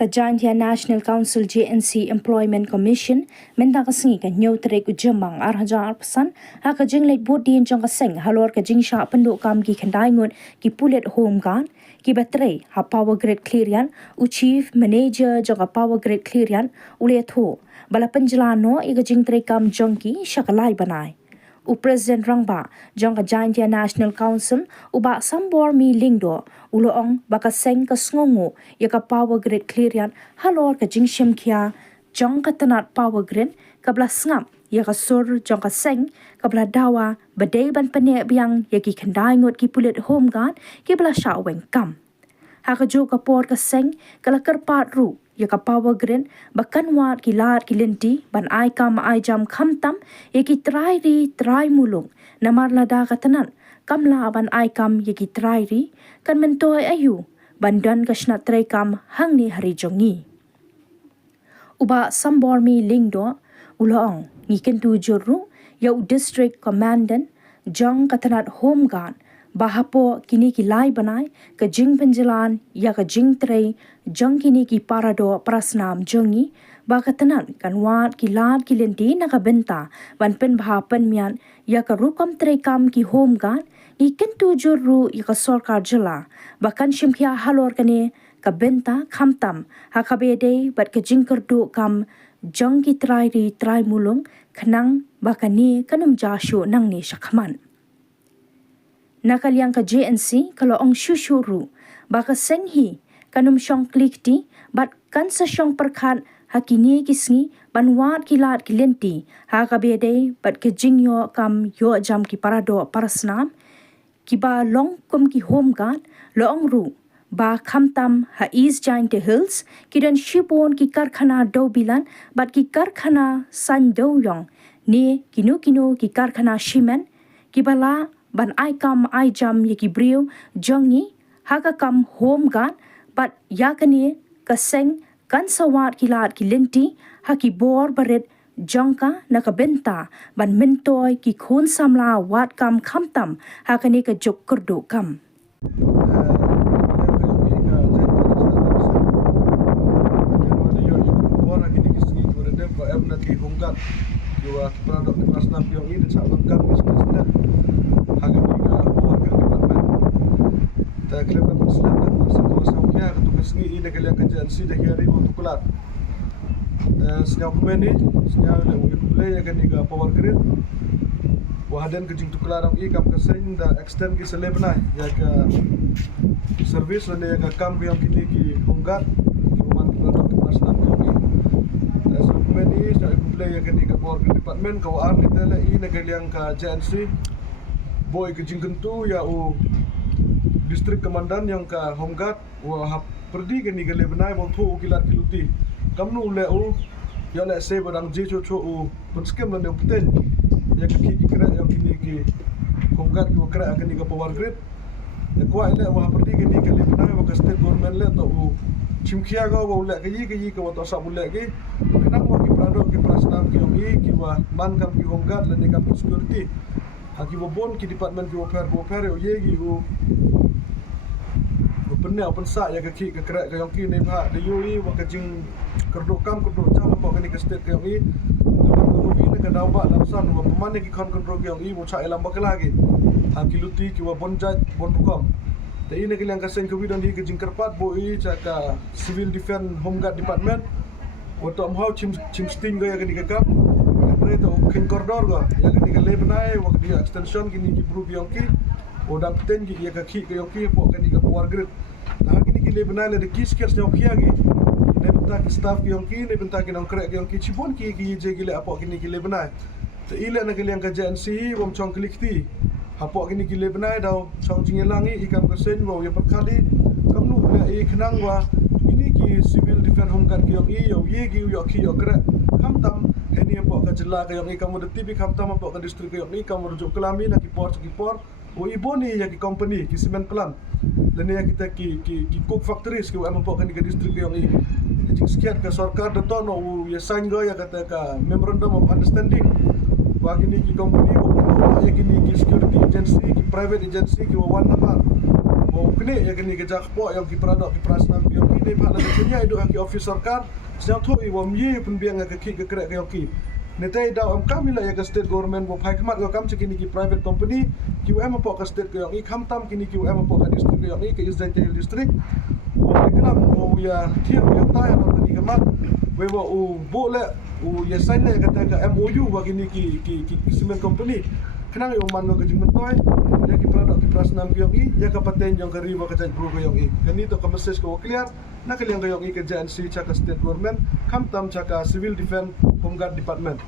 Kajantia National Council JNC Employment Commission menta ka sngi ka nyautre ku jemang arhajar pesan ha ka jing leit bot din jong ka seng halor ka jing sha penduk kam ki khandai ngut ki pulit home gan ki trei ha Powergrid Khliehriat u chief manager jong ka Powergrid Khliehriat ule tho bala pynjlan no i ka jingtrei kam jong ki shakalai banai u president Lyngba jong ka Jantia National Council u ba sambor mi lingdo uloong baka seng ka sngongu ya ka Powergrid Khliehriat halor ka jing shemphang jong ka tnad Powergrid ka bla ngam ya ka sur jong ka seng ka bla dawa badai ban pane biang ya ki khandai ngot ki pulit home gan ki bla sha weng kam ha ka jo ka por ka seng ka la karpat ru ya ka Powergrid bakan wat ki lat ki lenti ban ai kam ai jam kham tam ya ki trai ri trai mulung namar lada ka tanan kamla ban ai kam ya ki trai ri kan mentoi ayu bandan ka shna trei kam hang ni hari jongi uba sambor mi lingdo ulong ni kentu juru ya u district commandant jong ka tanat home guard bahapo kini ki lai banai ka jing pynjlan ya ka jingtrei jong kini ki parado prasnam jongi ba ka tanan kan wat ki lat ki lenti na ka benta ban pen bha pen mian ya ka rukam trei kam ki home guard ni kentu juru ya ka sorkar jela bakan shimkhia halor kane ka benta khamtam ha ka ïadei bat ka jingkerdu kam jong ki trai ri trai mulung khnang bakani kanum jashu nang ni shakhaman nakaliang ka JNC kalau ong shushuru baka senghi kanum shong klikti bat kan sa shong perkhat hakini kisngi banwat kilat kilenti ha ka ïadei bat ka jingyo kam yo jam ki parado parasnam kiba long kum ki home guard loong ru ba khamtam ha east giant hills kidan shipon ki karkhana do bilan bat ki karkhana san do yong ni kinu ki karkhana shimen kibala ban ai kam ai jam ye ki riew jongi haga kam home guard bat yakani ka seng kan sawat kilat ki lenti ha ki bor baret jongka nakabenta ban mentoy ki khun samla wat kam khamtam hakani ka jok kurdo kam Powergrid wahadan ke jing tuklar am i kam ke seng da extend ki selebna ya ka service le ya ka kam yang kini ki honggat ki man ki produk nasional ki i so many sa kuble ya ka ni ka Powergrid department ka ar ni tele i ne ka liang ka JNC boy ke jing kentu ya u district komandan yang ka honggat wa perdi ke ni ka lebna bo thu kilat kiluti kamnu le u ya le se badang je cho u pun skem le puten ya ki kira yang kini ki honggat ki kira akan ni ka Powergrid ya ko ile wa perdi ke ni ka lebna wa ka state government le to u chimkhia go wa le ka yi ka wa to sa bule ki kenang wa ki prado ki prasnam ki ki wa man kam ki honggat le ni kam security ha ki bon ki department ki oper o ye gi u penne open sa ya ka ki ka kira ka yang ki ne ba de yui wa ka jing kerdo kam jam apa ka ni ka state ka yang ka daw ba daw san wa pamane ki kon kontrol ki yang mo cha elam ba lagi ha ki luti ki wa bonjat bon bukom te ine ki lang ka sen ko widon hi ka jing karpat bo i cha ka civil defense home guard department wa to amhau chim sting ga ya ka ni ka kam pre to kin corridor ga ya ka ni ka le banai wa ki extension ki ni ki prove yang ki o da pten ki ya ka ki ka yang ki po ka ni ka Powergrid ta ki ni ki le banai le de ki skers yang ki agi ne benta ki staff ki yang ki ne benta ki nong krek yang ki chibon ki je ki le apo ki ni ki le banai te ile na ki yang ka JNC wom chong klikti apo ki ni ki le banai daw chong jingelangi ikam ka sen wo ya perkhadi kamnu le e khnang wa ini ki civil defense home guard ki yang i yo ye gi yo ki yo krek khamtam heni apo ka jela ka yang i kamu de tv khamtam apo ka district yang i kamu rujuk kelami na ki por o iboni ya ki company ki cement plant lene ya kita ki cook factories ki am apo ka ni ka district yang i jing sekian ka sorkar de tono ya sign go ya kata ka memorandum of understanding wa ki ni ki company ya ki ni ki security agency ki private agency ki wan nama o kene ya ki ni ka jakpo yang ki produk ki prasnam ki yang ni pha la kenya idu haki office sorkar sejak tu iwam ye pun biang ke ki ke krek ke yoki netai daw am kami la ya ke state government bo phai khmat ko kam chikini ki private company QM po ka state ke yoki kham tam kini QM po ka district ke yoki ke ïadei district bo kelam bo ya thir yo tai la kini kemat we wo u bo le u ya sign le kata ka MOU wa kini ki cement company kenang yo man lo ke jing mentoi ya ki produk ki prasnam ke yoki ya ka paten jong ka riwa ka jai bro ke yoki kani to ka message ko clear na kaliang ke yoki ke JNC cha ka state government kham tam cha ka civil defense home guard department